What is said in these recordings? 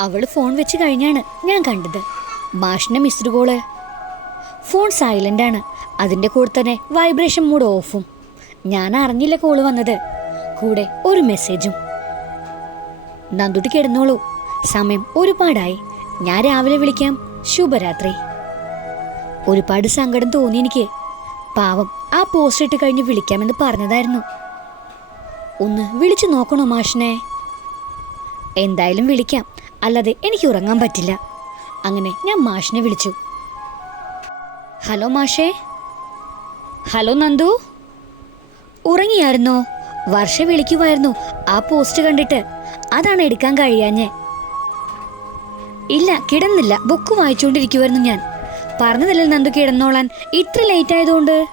അവൾ ഫോൺ വെച്ച് കഴിഞ്ഞാണ് ഞാൻ കണ്ടത്. മാഷിന്റെ മിസ്ഡ് ഫോൺ സൈലന്റ് ആണ്. അതിന്റെ കൂടെ തന്നെ വൈബ്രേഷൻ മൂഡ് ഓഫും ഞാൻ അറിഞ്ഞില്ല കോൾ വന്നത്. കൂടെ ഒരു മെസ്സേജും നന്ദുട്ടി കിടന്നോളൂ. സമയം ഒരുപാടായി. ഞാൻ രാവിലെ വിളിക്കാം. ശുഭരാത്രി. ഒരുപാട് സങ്കടം തോന്നി എനിക്ക്. പാവം ആ പോസ്റ്റ് ഇട്ട് കഴിഞ്ഞ് വിളിക്കാമെന്ന് പറഞ്ഞതായിരുന്നു. ഒന്ന് വിളിച്ചു നോക്കണോ മാഷിനെ? എന്തായാലും വിളിക്കാം. അല്ലാതെ എനിക്ക് ഉറങ്ങാൻ പറ്റില്ല. അങ്ങനെ ഞാൻ മാഷിനെ വിളിച്ചു. ഹലോ മാഷേ. ഹലോ നന്ദു. ഉറങ്ങിയായിരുന്നോ? വർഷ വിളിക്കുമായിരുന്നു ആ പോസ്റ്റ് കണ്ടിട്ട്. അതാണ് എടുക്കാൻ കഴിയാഞ്ഞേ. ഇല്ല കിടന്നില്ല. ബുക്ക് വായിച്ചുകൊണ്ടിരിക്കുമായിരുന്നു ഞാൻ. പറഞ്ഞതല്ലേ നന്ദു കിടന്നോളാൻ. ഇത്ര ലേറ്റ് ആയതുകൊണ്ട്.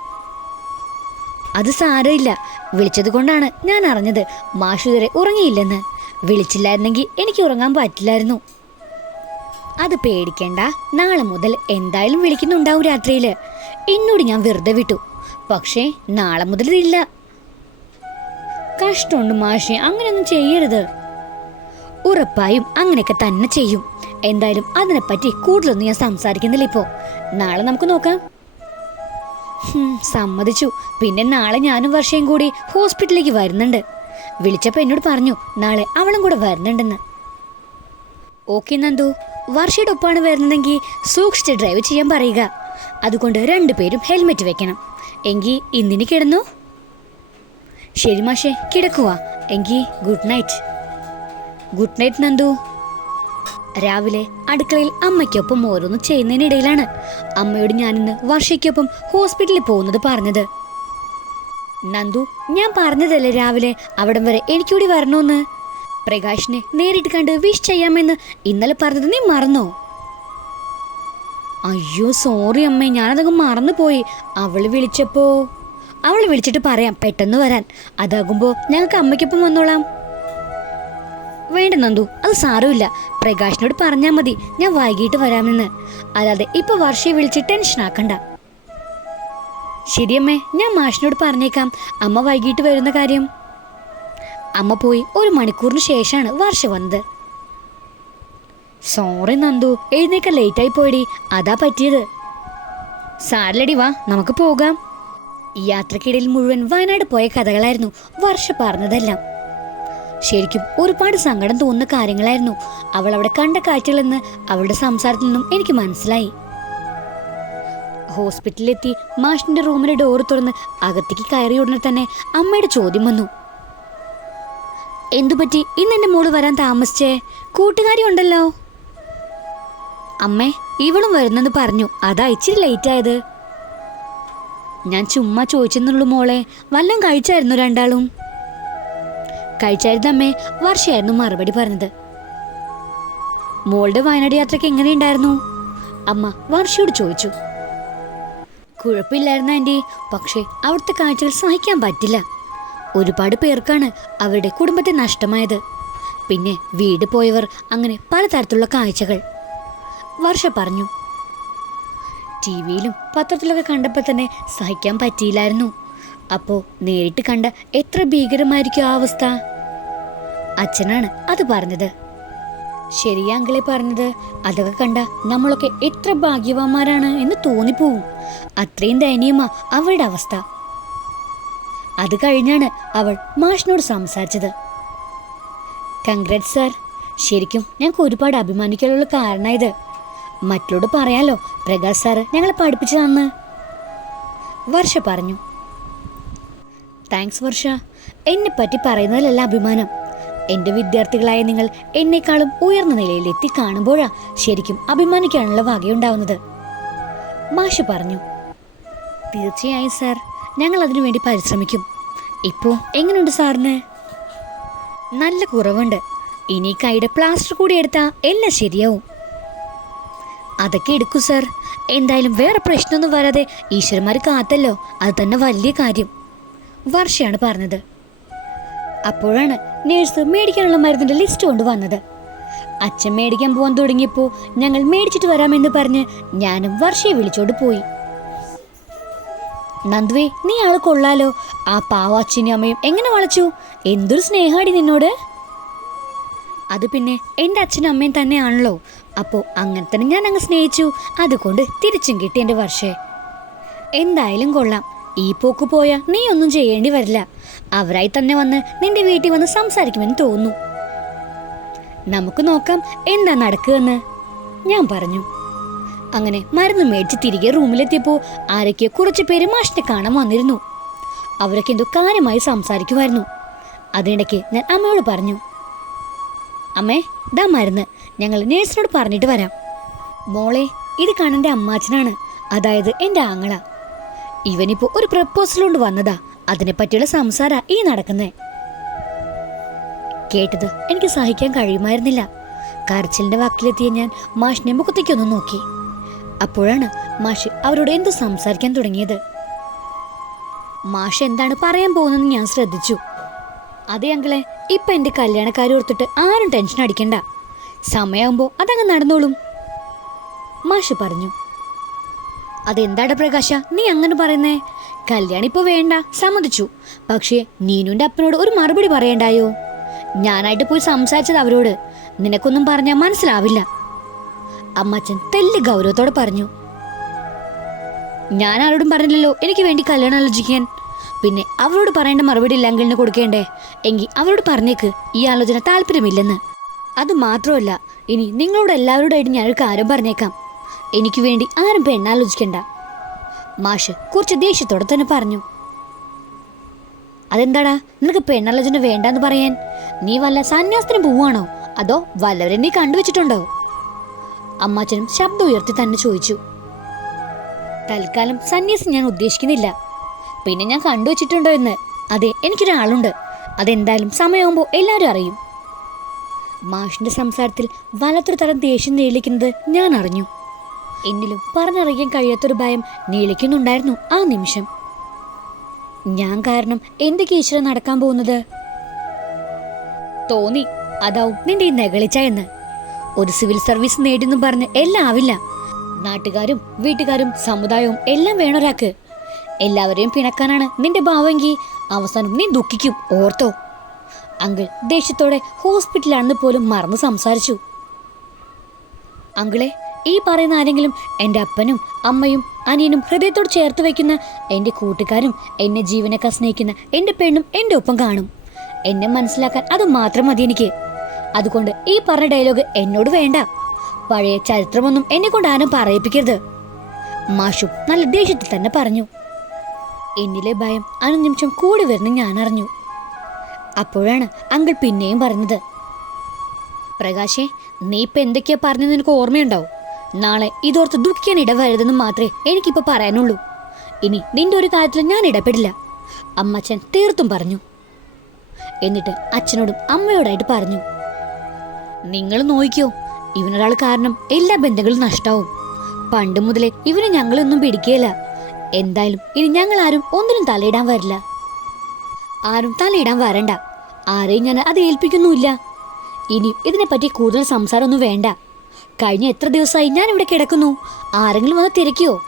അത് സാരമില്ല. വിളിച്ചത് കൊണ്ടാണ് ഞാൻ അറിഞ്ഞത്. മാഷുതരെ ഉറങ്ങിയില്ലെന്ന്. വിളിച്ചില്ലായിരുന്നെങ്കിൽ എനിക്ക് ഉറങ്ങാൻ പറ്റില്ലായിരുന്നു. അത് പേടിക്കണ്ട. നാളെ മുതൽ എന്തായാലും വിളിക്കുന്നുണ്ടാവും രാത്രിയിൽ എന്നോട് ഞാൻ വെറുതെ വിട്ടു. പക്ഷേ നാളെ മുതൽ ഇതില്ല കഷ്ടമുണ്ട് മാഷെ അങ്ങനെയൊന്നും ചെയ്യരുത്. ഉറപ്പായും അങ്ങനെയൊക്കെ തന്നെ ചെയ്യും. എന്തായാലും അതിനെപ്പറ്റി കൂടുതലൊന്നും ഞാൻ സംസാരിക്കുന്നില്ല ഇപ്പോൾ നാളെ നമുക്ക് നോക്കാം. സമ്മതിച്ചു. പിന്നെ നാളെ ഞാനും വർഷയും കൂടി ഹോസ്പിറ്റലിലേക്ക് വരുന്നുണ്ട്. വിളിച്ചപ്പോൾ എന്നോട് പറഞ്ഞു നാളെ അവളും കൂടെ വരുന്നുണ്ടെന്ന്. ഓക്കെ നന്ദു. വർഷയുടെ ഒപ്പാണ് വരുന്നതെങ്കിൽ സൂക്ഷിച്ച് ഡ്രൈവ് ചെയ്യാൻ പറയുക. അതുകൊണ്ട് രണ്ടുപേരും ഹെൽമെറ്റ് വെക്കണം. എങ്കിൽ ഇന്നിന് കിടന്നു? ശരി മാഷേ കിടക്കുക എങ്കിൽ good night good night Nandu. രാവിലെ അടുക്കളയിൽ അമ്മയ്ക്കൊപ്പം ഓരോന്ന് ചെയ്യുന്നതിനിടയിലാണ്. അമ്മയോട് ഞാനിന്ന് വർഷയ്ക്കൊപ്പം ഹോസ്പിറ്റലിൽ പോകുന്നത് പറഞ്ഞത്. നന്ദു ഞാൻ പറഞ്ഞതല്ലേ രാവിലെ? അവിടം വരെ എനിക്കൂടി വരണോന്ന്? പ്രകാശിനെ നേരിട്ട് കണ്ട് വിഷ് ചെയ്യാമെന്ന് ഇന്നലെ പറഞ്ഞത് നീ മറന്നോ? അയ്യോ സോറി അമ്മേ ഞാനതങ്ങ് മറന്നുപോയി. അവൾ വിളിച്ചപ്പോ? അവൾ വിളിച്ചിട്ട് പറയാം പെട്ടെന്ന് വരാൻ. അതാകുമ്പോ ഞങ്ങൾക്ക് അമ്മയ്ക്കൊപ്പം വന്നോളാം. വേണ്ട നന്ദു അത് സാരമില്ല. പ്രകാശിനോട് പറഞ്ഞാൽ മതി ഞാൻ വൈകിട്ട് വരാമെന്ന്. അല്ലാതെ ഇപ്പൊ വർഷയെ വിളിച്ച് ടെൻഷൻ ആക്കണ്ട ശരിയമ്മേ ഞാൻ മാഷിനോട് പറഞ്ഞേക്കാം. അമ്മ വൈകിട്ട് വരുന്ന കാര്യം. അമ്മ പോയി ഒരു മണിക്കൂറിന് ശേഷമാണ് വർഷ വന്നത്. സോറി നന്ദു. എഴുന്നേക്കാൻ ലേറ്റായി പോയിടി. അതാ പറ്റിയത്. സാരലടി വാ. നമുക്ക് പോകാം. ഈ യാത്രക്കിടയിൽ മുഴുവൻ വയനാട് പോയ കഥകളായിരുന്നു വർഷ പറഞ്ഞതെല്ലാം. ശരിക്കും ഒരുപാട് സങ്കടം തോന്നുന്ന കാര്യങ്ങളായിരുന്നു. അവൾ അവിടെ കണ്ട കാഴ്ചകളെന്ന് അവളുടെ സംസാരത്തിൽ നിന്നും എനിക്ക് മനസ്സിലായി. ഹോസ്പിറ്റലിലെത്തി മാഷിന്റെ റൂമിലെ ഡോർ തുറന്ന് അകത്തേക്ക് കയറി ഉടനെ തന്നെ അമ്മയുടെ ചോദ്യം വന്നു. എന്തുപറ്റി ഇന്ന് എന്റെ മോൾ വരാൻ താമസിച്ചേ? കൂട്ടുകാരി ഉണ്ടല്ലോ. അമ്മേ ഇവളും വരുന്നെന്ന് പറഞ്ഞു. അതാ ഇച്ചിരി ലേറ്റ് ആയത്. ഞാൻ ചുമ്മാ ചോദിച്ചെന്നുള്ളൂ മോളെ. വല്ലതും കഴിച്ചായിരുന്നു രണ്ടാളും? കഴിച്ചായിരുന്നു അമ്മേ. വർഷയായിരുന്നു മറുപടി പറഞ്ഞത്. മോളുടെ വയനാട് യാത്രയ്ക്ക് എങ്ങനെയുണ്ടായിരുന്നു? അമ്മ വർഷയോട് ചോദിച്ചു. കുഴപ്പമില്ലായിരുന്നു ആന്റി പക്ഷേ അവിടുത്തെ കാഴ്ചകൾ സഹിക്കാൻ പറ്റില്ല. ഒരുപാട് പേർക്കാണ് അവരുടെ കുടുംബത്തെ നഷ്ടമായത്. പിന്നെ വീട് പോയവർ അങ്ങനെ പലതരത്തിലുള്ള കാഴ്ചകൾ. വർഷ പറഞ്ഞു. ടി വിയിലും പത്രത്തിലൊക്കെ കണ്ടപ്പോൾ തന്നെ സഹിക്കാൻ പറ്റിയില്ലായിരുന്നു. അപ്പോൾ നേരിട്ട് കണ്ട എത്ര ഭീകരമായിരിക്കും ആ അവസ്ഥ? അച്ഛനാണ് അത് പറഞ്ഞത്. ശരിയാങ്കിളെ പറഞ്ഞത്. അതൊക്കെ കണ്ട നമ്മളൊക്കെ എത്ര ഭാഗ്യവാന്മാരാണ് എന്ന് തോന്നിപ്പോവും. അത്രയും ദയനീയമാ അവളുടെ അവസ്ഥ. അത് കഴിഞ്ഞാണ് അവൾ മാഷിനോട് സംസാരിച്ചത്. കൺഗ്രാറ്റ് സാർ ശരിക്കും ഞങ്ങൾക്ക് ഒരുപാട് അഭിമാനിക്കാനുള്ള കാരണമായത്. മറ്റുള്ളോട് പറയാലോ പ്രകാശ് സാറ് ഞങ്ങളെ പഠിപ്പിച്ചു തന്ന് വർഷ പറഞ്ഞു. താങ്ക്സ് വർഷ. എന്നെ പറ്റി പറയുന്നതിലല്ല അഭിമാനം. എന്റെ വിദ്യാർത്ഥികളായ നിങ്ങൾ എന്നെക്കാളും ഉയർന്ന നിലയിലെത്തി കാണുമ്പോഴാ ശരിക്കും അഭിമാനിക്കാനുള്ള വകയുണ്ടാവുന്നത്. മാഷ് പറഞ്ഞു. തീർച്ചയായും സാർ ഞങ്ങൾ അതിനു വേണ്ടി പരിശ്രമിക്കും. ഇപ്പോൾ എങ്ങനെയുണ്ട് സാറിന്? നല്ല കുറവുണ്ട്. ഇനി കൈയുടെ പ്ലാസ്റ്റർ കൂടി എടുത്താൽ എല്ലാം ശരിയാവും. അതൊക്കെ എടുക്കൂ സാർ എന്തായാലും വേറെ പ്രശ്നമൊന്നും വരാതെ ഈശ്വരന്മാർ കാത്തല്ലോ. അത് തന്നെ വലിയ കാര്യം. വർഷയാണ് പറഞ്ഞത്. അപ്പോഴാണ് നേഴ്സ് മേടിക്കാനുള്ള മരുന്നിന്റെ ലിസ്റ്റ് കൊണ്ട് വന്നത് അച്ഛൻ മേടിക്കാൻ പോകാൻ തുടങ്ങിയപ്പോൾ ഞങ്ങൾ മേടിച്ചിട്ട് വരാമെന്ന് പറഞ്ഞ് ഞാനും വർഷയെ വിളിച്ചോണ്ട് പോയി. നന്ദുവേ നീ ആൾ കൊള്ളാലോ. ആ പാവ അച്ഛനും അമ്മയും എങ്ങനെ വളച്ചു? എന്തൊരു സ്നേഹാടി നിന്നോട്. അത് പിന്നെ എന്റെ അച്ഛനും അമ്മയും തന്നെയാണല്ലോ. അപ്പോൾ അങ്ങനെ തന്നെ ഞാൻ അങ്ങ് സ്നേഹിച്ചു. അതുകൊണ്ട് തിരിച്ചും കിട്ടി എന്റെ വർഷേ എന്തായാലും കൊള്ളാം. ഈ പോക്ക് പോയാൽ നീ ഒന്നും ചെയ്യേണ്ടി വരില്ല. അവരായി തന്നെ വന്ന് നിന്റെ വീട്ടിൽ വന്ന് സംസാരിക്കുമെന്ന് തോന്നുന്നു. നമുക്ക് നോക്കാം എന്താ നടക്കുകയെന്ന്. ഞാൻ പറഞ്ഞു. അങ്ങനെ മരുന്ന് മേടിച്ച് തിരികെ റൂമിലെത്തിയപ്പോൾ ആരൊക്കെ കുറച്ച് പേര് മാഷിനെ കാണാൻ വന്നിരുന്നു. അവരൊക്കെ എന്തോ കാര്യമായി സംസാരിക്കുമായിരുന്നു. അതിനിടയ്ക്ക് ഞാൻ അമ്മയോട് പറഞ്ഞു. അമ്മേ ഇതാ മരുന്ന്. ഞങ്ങൾ നേഴ്സിനോട് പറഞ്ഞിട്ട് വരാം. മോളെ ഇത് കാണേണ്ട അമ്മാച്ചനാണ്. അതായത് എന്റെ ആങ്ങള. ഇവനിപ്പോൾ ഒരു പ്രപ്പോസൽ കൊണ്ട് വന്നതാ. അതിനെപ്പറ്റിയുള്ള സംസാര ഈ നടക്കുന്നേ. കേട്ടത് എനിക്ക് സഹിക്കാൻ കഴിയുമായിരുന്നില്ല. കരച്ചിലിന്റെ വാക്കിലെത്തിയ ഞാൻ മാഷിനെ മുഖത്തേക്കൊന്ന് നോക്കി. അപ്പോഴാണ് മാഷ് അവരോട് എന്തു സംസാരിക്കാൻ തുടങ്ങിയത്? മാഷ് എന്താണ് പറയാൻ പോകുന്നതെന്ന് ഞാൻ ശ്രദ്ധിച്ചു. അതെ അങ്കിളെ ഇപ്പൊ എന്റെ കല്യാണക്കാരി ഓർത്തിട്ട് ആരും ടെൻഷൻ അടിക്കണ്ട. സമയമാകുമ്പോൾ അതങ്ങ് നടന്നോളും. മാഷ് പറഞ്ഞു. അതെന്താടാ പ്രകാശ നീ അങ്ങനെ പറയുന്നേ? കല്യാണം ഇപ്പൊ വേണ്ട സമ്മതിച്ചു. പക്ഷേ നീനുന്റെ അപ്പനോട് ഒരു മറുപടി പറയണ്ടായോ? ഞാനായിട്ട് പോയി സംസാരിച്ചത് അവരോട്. നിനക്കൊന്നും പറഞ്ഞാൽ മനസ്സിലാവില്ല. അമ്മച്ചൻ തെല്ല് ഗൗരവത്തോടെ പറഞ്ഞു. ഞാൻ ആരോടും പറഞ്ഞില്ലല്ലോ എനിക്ക് വേണ്ടി കല്യാണം ആലോചിക്കാൻ. പിന്നെ അവരോട് പറയേണ്ട മറുപടി ഇല്ല അങ്കിളിന് കൊടുക്കേണ്ടേ? എങ്കിൽ അവരോട് പറഞ്ഞേക്ക് ഈ ആലോചന താല്പര്യമില്ലെന്ന്. അത് മാത്രമല്ല ഇനി നിങ്ങളോട് എല്ലാവരോടായിട്ട് ഞാനൊരു കാര്യം പറഞ്ഞേക്കാം. എനിക്ക് വേണ്ടി ആരും പെണ്ണാലോചിക്കണ്ട. മാഷ് കുറച്ച് ദേഷ്യത്തോടെ തന്നെ പറഞ്ഞു. അതെന്താടാ? നിനക്ക് പെണ്ണാലോചന വേണ്ടാന്ന് പറയാൻ? നീ വല്ല സന്യാസത്തിന് പോവാണോ അതോ വല്ലവരെ നീ കണ്ടുവച്ചിട്ടുണ്ടോ അമ്മാച്ചനും ശബ്ദം ഉയർത്തി തന്നെ ചോദിച്ചു. തൽക്കാലം സന്യാസം ഞാൻ ഉദ്ദേശിക്കുന്നില്ല. പിന്നെ ഞാൻ കണ്ടുവച്ചിട്ടുണ്ടോ എന്ന്? അതെ എനിക്കൊരാളുണ്ട്. അതെന്തായാലും സമയമാകുമ്പോൾ എല്ലാവരും അറിയും. മാഷിന്റെ സംസാരത്തിൽ വല്ലാത്തൊരു തരം ദേഷ്യം നീളിക്കുന്നത് ഞാൻ അറിഞ്ഞു. എന്നിലും പറഞ്ഞറിയാൻ കഴിയാത്തൊരു ഭയം നീളിക്കുന്നുണ്ടായിരുന്നു ആ നിമിഷം. ഞാൻ കാരണം എന്തൊക്കെ ഈശ്വരൻ നടക്കാൻ പോകുന്നത്? തോന്നി അതാവും നിന്റെ ഈ നെകളിച്ച എന്ന്. ഒരു സിവിൽ സർവീസ് നേടിയെന്നും പറഞ്ഞ് എല്ലാം ആവില്ല. നാട്ടുകാരും വീട്ടുകാരും സമുദായവും എല്ലാം വേണൊരാക്ക് എല്ലാവരെയും പിണക്കാനാണ് നിന്റെ ഭാവമെങ്കിൽ അവസാനം നീ ദുഃഖിക്കും ഓർത്തോ. അങ്കിൾ ദേഷ്യത്തോടെ ഹോസ്പിറ്റലാണെന്ന് പോലും മറന്ന് സംസാരിച്ചു. അങ്കിളെ ഈ പറയുന്ന ആരെങ്കിലും എന്റെ അപ്പനും അമ്മയും അനിയനും ഹൃദയത്തോട് ചേർത്ത് വയ്ക്കുന്ന എന്റെ കൂട്ടുകാരും എന്നെ ജീവനക്കാർ സ്നേഹിക്കുന്ന എന്റെ പെണ്ണും എന്റെ ഒപ്പം കാണും. എന്നെ മനസ്സിലാക്കാൻ അത് മാത്രം മതി എനിക്ക്. അതുകൊണ്ട് ഈ പറഞ്ഞ ഡയലോഗ് എന്നോട് വേണ്ട. പഴയ ചരിത്രമൊന്നും എന്നെ കൊണ്ട് ആരും പറയിപ്പിക്കരുത്. മാഷു നല്ല ദേഷ്യത്തിൽ തന്നെ പറഞ്ഞു. എന്നിലെ ഭയം അനുനിമിഷം കൂടി വരുന്ന ഞാൻ അറിഞ്ഞു. അപ്പോഴാണ് അങ്കിൾ പിന്നെയും പറഞ്ഞത്. പ്രകാശേ നീ ഇപ്പൊ എന്തൊക്കെയാ പറഞ്ഞത് നിനക്ക് ഓർമ്മയുണ്ടാവും നാളെ ഇതോർത്ത് ദുഃഖിക്കാൻ ഇടവരുതെന്ന് മാത്രമേ എനിക്കിപ്പോ പറയാനുള്ളൂ. ഇനി നിന്റെ ഒരു കാര്യത്തിൽ ഞാൻ ഇടപെടില്ല. അമ്മച്ചൻ തീർത്തും പറഞ്ഞു. എന്നിട്ട് അച്ഛനോടും അമ്മയോടായിട്ട് പറഞ്ഞു. നിങ്ങൾ നോക്കിയോ ഇവനൊരാൾ കാരണം എല്ലാ ബന്ധങ്ങളും നഷ്ടാവും. പണ്ട് മുതലേ ഇവനെ ഞങ്ങളൊന്നും പിടിക്കുകയില്ല എന്തായാലും ഇനി ഞങ്ങൾ ആരും ഒന്നിനും തലയിടാൻ വരില്ല. ആരും തലയിടാൻ വരണ്ട. ആരെയും ഞാൻ അത് ഏൽപ്പിക്കുന്നുമില്ല. ഇനി ഇതിനെപ്പറ്റി കൂടുതൽ സംസാരമൊന്നും വേണ്ട. കഴിഞ്ഞ എത്ര ദിവസമായി ഞാൻ ഇവിടെ കിടക്കുന്നു. ആരെങ്കിലും വന്ന് തിരക്കിയോ?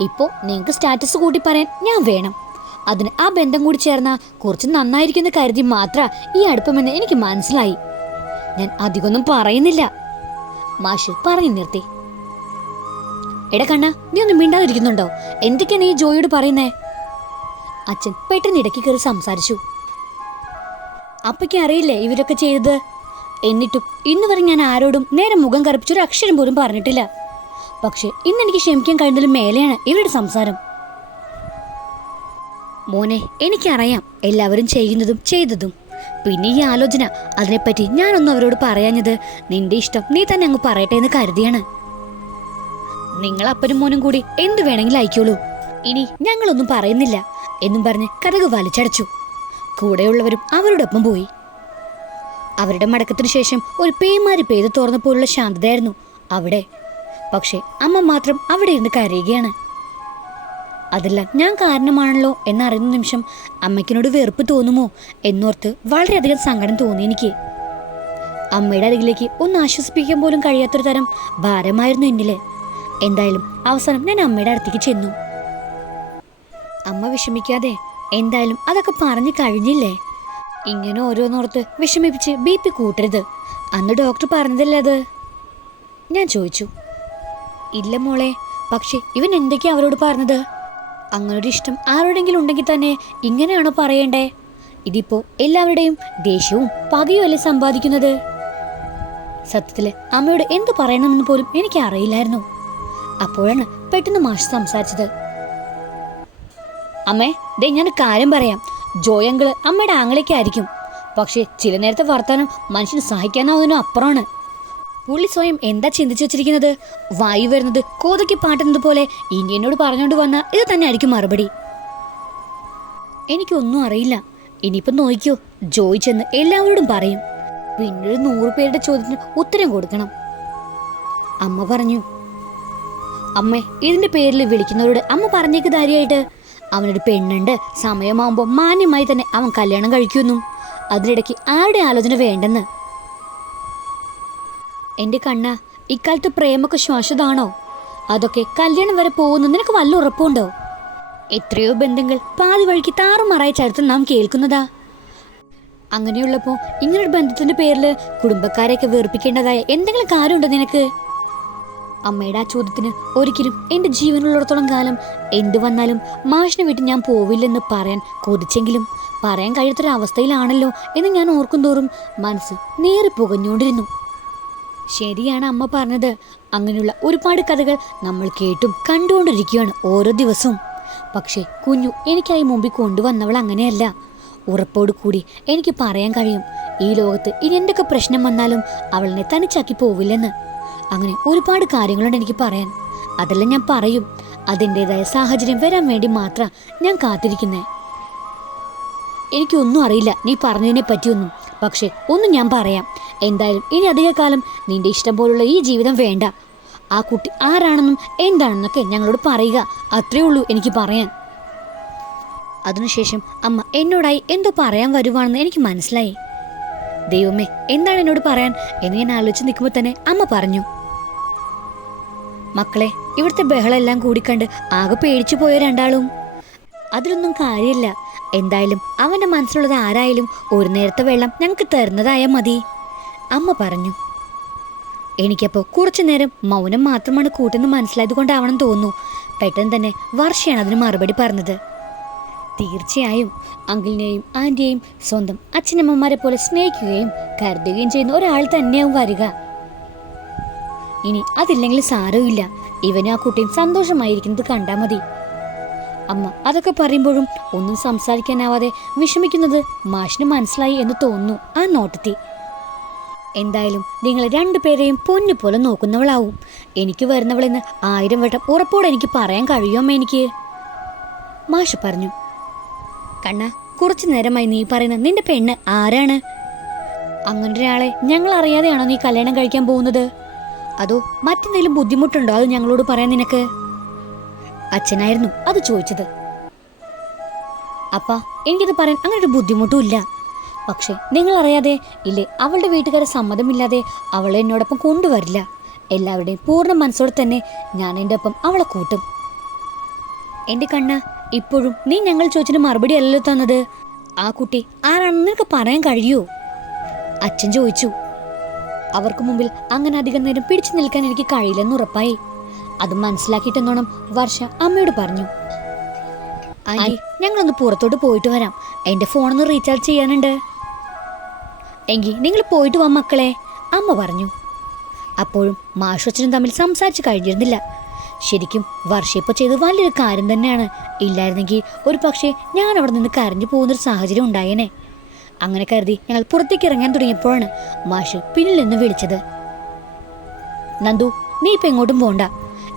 ഇപ്പോൾ നിങ്ങൾക്ക് സ്റ്റാറ്റസ് കൂട്ടി പറയാൻ ഞാൻ വേണം. അതിന് ആ ബന്ധം കൂടി ചേർന്ന കുറച്ച് നന്നായിരിക്കുന്ന കരുതി മാത്ര ഈ അടുപ്പമെന്ന് എനിക്ക് മനസ്സിലായി. ഞാൻ അധികമൊന്നും പറയുന്നില്ല. മാഷ് പറഞ്ഞു നിർത്തി. എടാ കണ്ണ നീ ഒന്നും മിണ്ടാതിരിക്കുന്നുണ്ടോ? എന്തൊക്കെയാണ് ഈ ജോയിയോട് പറയുന്നേ? അച്ഛൻ പെട്ടെന്ന് ഇടയ്ക്ക് കയറി സംസാരിച്ചു. അപ്പയ്ക്ക് അറിയില്ലേ ഇവരൊക്കെ ചെയ്തത്? എന്നിട്ടും ഇന്ന് വരെ ഞാൻ ആരോടും നേരെ മുഖം കറുപ്പിച്ചൊരു അക്ഷരം പോലും പറഞ്ഞിട്ടില്ല. പക്ഷെ ഇന്ന് എനിക്ക് ക്ഷമിക്കാൻ കഴിയുന്നതിലും മേലെയാണ് ഇവരുടെ സംസാരം. മോനെ എനിക്കറിയാം എല്ലാവരും ചെയ്യുന്നതും ചെയ്തതും. പിന്നെ ഈ ആലോചന അതിനെപ്പറ്റി ഞാനൊന്നും അവരോട് പറയാഞ്ഞത് നിന്റെ ഇഷ്ടം നീ തന്നെ അങ്ങ് പറയട്ടെ എന്ന് കരുതിയാണ്. നിങ്ങൾ അപ്പനും മോനും കൂടി എന്തു വേണമെങ്കിലും അയക്കോളൂ ഇനി ഞങ്ങളൊന്നും പറയുന്നില്ല എന്നും പറഞ്ഞ് കഥക് വലിച്ചടച്ചു. കൂടെയുള്ളവരും അവരോടൊപ്പം പോയി. അവരുടെ മടക്കത്തിനു ശേഷം ഒരു പേമാരി പെയ്തു തുറന്നപ്പോലുള്ള ശാന്തതയായിരുന്നു അവിടെ. പക്ഷേ അമ്മ മാത്രം അവിടെ ഇരുന്ന് കരയുകയാണ്. അതല്ല ഞാൻ കാരണമാണല്ലോ എന്നറിയുന്ന നിമിഷം അമ്മയ്ക്കിനോട് വെറുപ്പ് തോന്നുമോ എന്നോർത്ത് വളരെയധികം സങ്കടം തോന്നി എനിക്ക്. അമ്മയുടെ അരികിലേക്ക് ഒന്ന് ആശ്വസിപ്പിക്കാൻ പോലും കഴിയാത്തൊരു തരം ഭാരമായിരുന്നു എന്നിൽ. എന്തായാലും അവസാനം ഞാൻ അമ്മയുടെ അടുത്തേക്ക് ചെന്നു. അമ്മ വിഷമിക്കാതെ എന്തായാലും അതൊക്കെ പറഞ്ഞു കഴിഞ്ഞില്ലേ? ഇങ്ങനെ ഓരോന്നോർത്ത് വിഷമിപ്പിച്ച് ബി പി കൂട്ടരുത്. അന്ന് ഡോക്ടർ പറഞ്ഞതല്ലേ അത്? ഞാൻ ചോദിച്ചു. ഇല്ല മോളെ പക്ഷെ ഇവൻ എന്തൊക്കെയാ അവരോട് പറഞ്ഞത്? അങ്ങനൊരു ഇഷ്ടം ആരോടെങ്കിലും ഉണ്ടെങ്കിൽ തന്നെ ഇങ്ങനെയാണോ പറയണ്ടേ? ഇതിപ്പോ എല്ലാവരുടെയും ദേഷ്യവും പകയും അല്ലേ സമ്പാദിക്കുന്നത്? സത്യത്തിൽ അമ്മയോട് എന്ത് പറയണമെന്ന് പോലും എനിക്ക് അറിയില്ലായിരുന്നു അപ്പോഴാണ് പെട്ടെന്ന് മാഷ് സംസാരിച്ചത്. അമ്മേ ദേ ഞാൻ കാര്യം പറയാം. ജോയങ്കിൾ അമ്മയുടെ ആങ്ങളേക്കായിരിക്കും പക്ഷേ ചില നേരത്തെ വർത്താനം മനുഷ്യന് സഹിക്കാനാവുന്നതിനും അപ്പുറമാണ്. പുള്ളി സ്വയം എന്താ ചിന്തിച്ചു വെച്ചിരിക്കുന്നത്? വായു വരുന്നത് കോതയ്ക്ക് പാട്ടുന്നത് പോലെ ഇന്ത്യനോട് പറഞ്ഞുകൊണ്ട് വന്ന ഇത് തന്നെ ആയിരിക്കും മറുപടി. എനിക്കൊന്നും അറിയില്ല. ഇനിയിപ്പം നോക്കിയോ ജോയി ചെന്ന് എല്ലാവരോടും പറയും. പിന്നൊരു നൂറ് പേരുടെ ചോദ്യത്തിന് ഉത്തരം കൊടുക്കണം. അമ്മ പറഞ്ഞു അമ്മേ ഇതിന്റെ പേരിൽ വിളിക്കുന്നവരോട് അമ്മ പറഞ്ഞേക്ക് ധാരിയായിട്ട് അവനൊരു പെണ്ണുണ്ട്. സമയമാകുമ്പോൾ മാന്യമായി തന്നെ അവൻ കല്യാണം കഴിക്കുന്നു. അതിനിടയ്ക്ക് ആരുടെ ആലോചന വേണ്ടെന്ന്? എന്റെ കണ്ണ ഇക്കാലത്ത് പ്രേമൊക്കെ ശ്വാസതാണോ? അതൊക്കെ കല്യാണം വരെ പോകുന്നു നിനക്ക് വല്ല ഉറപ്പുണ്ടോ? എത്രയോ ബന്ധങ്ങൾ പാതി വഴിക്ക് താറുമാറായ ചരിത്രം നാം കേൾക്കുന്നതാ. അങ്ങനെയുള്ളപ്പോ ഇങ്ങനൊരു ബന്ധത്തിന്റെ പേരിൽ കുടുംബക്കാരെയൊക്കെ വേർപ്പിക്കേണ്ടതായ എന്തെങ്കിലും കാര്യമുണ്ടോ നിനക്ക്? അമ്മയുടെ ആ ചോദ്യത്തിന് ഒരിക്കലും എന്റെ ജീവനുള്ളിടത്തോളം കാലം എന്തു വന്നാലും മാഷിനെ വിട്ട് ഞാൻ പോവില്ലെന്ന് പറയാൻ കൊതിച്ചെങ്കിലും പറയാൻ കഴിയാത്തൊരവസ്ഥയിലാണല്ലോ എന്ന് ഞാൻ ഓർക്കുന്തോറും മനസ്സ് നേറി പുകഞ്ഞുകൊണ്ടിരുന്നു. ശരിയാണ് അമ്മ പറഞ്ഞത്. അങ്ങനെയുള്ള ഒരുപാട് കഥകൾ നമ്മൾ കേട്ടും കണ്ടുകൊണ്ടിരിക്കുകയാണ് ഓരോ ദിവസവും. പക്ഷേ കുഞ്ഞു എനിക്കായി മുമ്പിൽ കൊണ്ടുവന്നവൾ അങ്ങനെയല്ല. ഉറപ്പോടു കൂടി എനിക്ക് പറയാൻ കഴിയും. ഈ ലോകത്ത് ഇനി എന്തൊക്കെ പ്രശ്നം വന്നാലും അവളിനെ തനിച്ചാക്കി പോവില്ലെന്ന്. അങ്ങനെ ഒരുപാട് കാര്യങ്ങളുണ്ട് എനിക്ക് പറയാൻ. അതെല്ലാം ഞാൻ പറയും. അതിന്റെതായ സാഹചര്യം വരാൻ വേണ്ടി മാത്രം ഞാൻ കാത്തിരിക്കുന്നേ. എനിക്കൊന്നും അറിയില്ല നീ പറഞ്ഞതിനെ പറ്റിയൊന്നും. പക്ഷേ ഒന്നും ഞാൻ പറയാം. എന്തായാലും ഇനി അധികകാലം നിന്റെ ഇഷ്ടം പോലുള്ള ഈ ജീവിതം വേണ്ട. ആ കുട്ടി ആരാണെന്നും എന്താണെന്നൊക്കെ ഞങ്ങളോട് പറയുക. അത്രേ ഉള്ളൂ എനിക്ക് പറയാൻ. അതിനുശേഷം അമ്മ എന്നോടായി എന്തോ പറയാൻ വരുവാണെന്ന് എനിക്ക് മനസ്സിലായി. ദൈവമേ എന്താണ് എന്നോട് പറയാൻ എന്ന് ഞാൻ ആലോചിച്ച് നിൽക്കുമ്പോൾ തന്നെ അമ്മ പറഞ്ഞു. മക്കളെ ഇവിടുത്തെ ബഹളെല്ലാം കൂടിക്കണ്ട് ആകെ പേടിച്ചു പോയ രണ്ടാളും. അതിലൊന്നും കാര്യമില്ല. എന്തായാലും അവന്റെ മനസ്സിലുള്ളത് ആരായാലും ഒരു നേരത്തെ വെള്ളം ഞങ്ങൾക്ക് തരുന്നതായാൽ മതി. അമ്മ പറഞ്ഞു. എനിക്കപ്പോൾ കുറച്ചു നേരം മൗനം മാത്രമാണ് കൂട്ടെന്ന് മനസ്സിലായത് കൊണ്ടാവണം തോന്നുന്നു. പെട്ടെന്ന് തന്നെ വർഷയാണ് അതിന് മറുപടി പറഞ്ഞത്. തീർച്ചയായും അങ്കിളിനെയും ആന്റിയെയും സ്വന്തം അച്ഛനമ്മമാരെ പോലെ സ്നേഹിക്കുകയും കരുതുകയും ചെയ്യുന്ന ഒരാൾ തന്നെയാവും വരിക. ഇനി അതില്ലെങ്കിൽ സാരമില്ല ഇവനും ആ കുട്ടിയും സന്തോഷമായിരിക്കുന്നത് കണ്ടാൽ മതി. അമ്മ അതൊക്കെ പറയുമ്പോഴും ഒന്നും സംസാരിക്കാനാവാതെ വിഷമിക്കുന്നത് മാഷിന് മനസ്സിലായി എന്ന് തോന്നുന്നു. ആ നോട്ടത്തി എന്തായാലും നിങ്ങൾ രണ്ടുപേരെയും പൊന്നു പോലെ നോക്കുന്നവളാവും. എനിക്ക് വരുന്നവളെന്ന് ആയിരം വട്ടം ഉറപ്പോടെ എനിക്ക് പറയാൻ കഴിയുമോ എനിക്ക്? മാഷ് പറഞ്ഞു. കണ്ണ കുറച്ചു നേരമായി നീ പറയുന്ന നിന്റെ പെണ്ണ് ആരാണ്? അങ്ങനെ ഒരാളെ ഞങ്ങൾ അറിയാതെയാണോ നീ കല്യാണം കഴിക്കാൻ പോകുന്നത്? അതോ മറ്റെന്തെങ്കിലും ബുദ്ധിമുട്ടുണ്ടോ? അത് ഞങ്ങളോട് പറയാൻ നിനക്ക്? അച്ഛനായിരുന്നു അത് ചോദിച്ചത്. അപ്പ എനിക്കത് പറയാൻ അങ്ങനെ ഒരു ബുദ്ധിമുട്ടും ഇല്ല. പക്ഷെ നിങ്ങൾ അറിയാതെ ഇല്ലേ അവളുടെ വീട്ടുകാരെ സമ്മതമില്ലാതെ അവളെ എന്നോടൊപ്പം കൊണ്ടുവരില്ല. എല്ലാവരുടെയും പൂർണ മനസ്സോടെ തന്നെ ഞാൻ എന്റെ ഒപ്പം അവളെ കൂട്ടും. എന്റെ കണ്ണ ഇപ്പോഴും നീ ഞങ്ങൾ ചോദിച്ചതിന് മറുപടി അല്ലല്ലോ തന്നത്. ആ കുട്ടി ആരാണെന്ന് നിനക്ക് പറയാൻ കഴിയുമോ അച്ഛൻ ചോദിച്ചു. അവർക്ക് മുമ്പിൽ അങ്ങനെ അധികം നേരം പിടിച്ചു നിൽക്കാൻ എനിക്ക് കഴിയില്ലെന്ന് ഉറപ്പായി. അത് മനസ്സിലാക്കിയിട്ടെന്നോണം വർഷ അമ്മയോട് പറഞ്ഞു. ഞങ്ങളൊന്ന് പുറത്തോട്ട് പോയിട്ട് വരാം. എന്റെ ഫോണൊന്ന് റീചാർജ് ചെയ്യാനുണ്ട്. എങ്കിൽ നിങ്ങൾ പോയിട്ട് വാ മക്കളെ അമ്മ പറഞ്ഞു. അപ്പോഴും മാഷച്ചനും തമ്മിൽ സംസാരിച്ചു കഴിഞ്ഞിരുന്നില്ല. ശരിക്കും വർഷ ഇപ്പോൾ ചെയ്ത് വലിയൊരു കാര്യം തന്നെയാണ്. ഇല്ലായിരുന്നെങ്കിൽ ഒരു പക്ഷേ ഞാൻ അവിടെ നിന്ന് കരഞ്ഞു പോകുന്നൊരു സാഹചര്യം ഉണ്ടായേനെ. അങ്ങനെ കരുതി ഞങ്ങൾ പുറത്തേക്ക് ഇറങ്ങാൻ തുടങ്ങിയപ്പോഴാണ് മാഷ് പിന്നിൽ നിന്ന് വിളിച്ചത്. നന്ദു നീ ഇപ്പം എങ്ങോട്ടും പോണ്ട.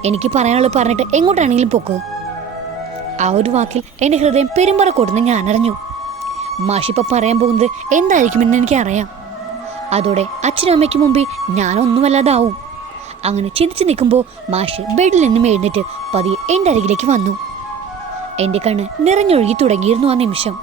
എനിക്ക് പറയാനുള്ളത് പറഞ്ഞിട്ട് എങ്ങോട്ടാണെങ്കിലും പൊക്കോ. ആ ഒരു വാക്കിൽ എന്റെ ഹൃദയം പെരുമ്പറ കൊടുന്ന് ഞാൻ അറിഞ്ഞു. മാഷിപ്പം പറയാൻ പോകുന്നത് എന്തായിരിക്കുമെന്ന് എനിക്കറിയാം. അതോടെ അച്ഛനും അമ്മയ്ക്ക് മുമ്പിൽ ഞാനൊന്നുമല്ലാതാവും. അങ്ങനെ ചിന്തിച്ച് നിൽക്കുമ്പോൾ മാഷ് ബെഡിൽ നിന്നും എഴുന്നേറ്റ് പതിയെ എന്റെ അരികിലേക്ക് വന്നു. എന്റെ കണ്ണ് നിറഞ്ഞൊഴുകി തുടങ്ങിയിരുന്നു ആ നിമിഷം.